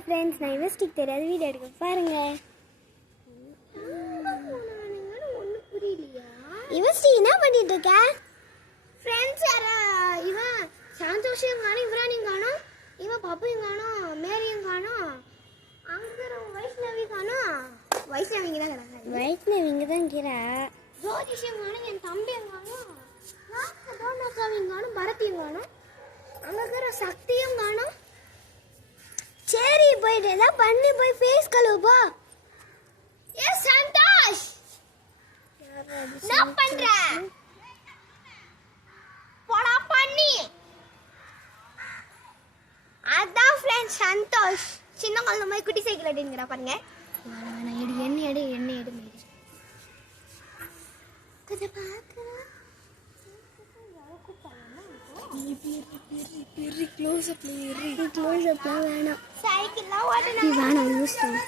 Hi friends, நான் யுவஸ்டிக்கு தெரியாத video எடுக்க பாருங்க. ஒன்றும் புரியலையா? யுவஸ்டி என்ன பண்ணிட்டு இருக்க? ஃப்ரெண்ட்ஸ் யாரா? இவன் சந்தோஷம் காணும், இவரானியும் காணும், இவன் பப்பையும் காணும், மேரியும் காணும், அங்கே வைஷ்ணவி காணும். வைஷ்ணவிங்க தான் கிடக்காங்க. வைஷ்ணவிங்க தான் கிரா. ஜோதிஷம் காணும், என் தம்பியும் காணும், டோனாக்காவையும் காணும், பரத்தையும் காணும், அங்கே இருக்கிற சக்தியும் காணும். சரி, போயிட்டு ஏதாவது பண்ணி போய் ஃபேஸ் கழுவுப்பா. ஏ சந்தோஷ், என்ன பண்ற? போடா பண்ணி. அதான் ஃப்ரெண்ட் சந்தோஷ் சின்ன குழந்தை மாதிரி குட்டி சைக்கிள் எடுங்கிற பாருங்க. எடு எண்ணெய் எடு எண்ணெய் எடு மேரி. கொஞ்சம் பார்க்குறேன். க்ளோஸ் அப்லாம் வேணாம். சைக்கிள்லாம் ஓட்டணும். வேணாம் யூஸ் பண்ணு.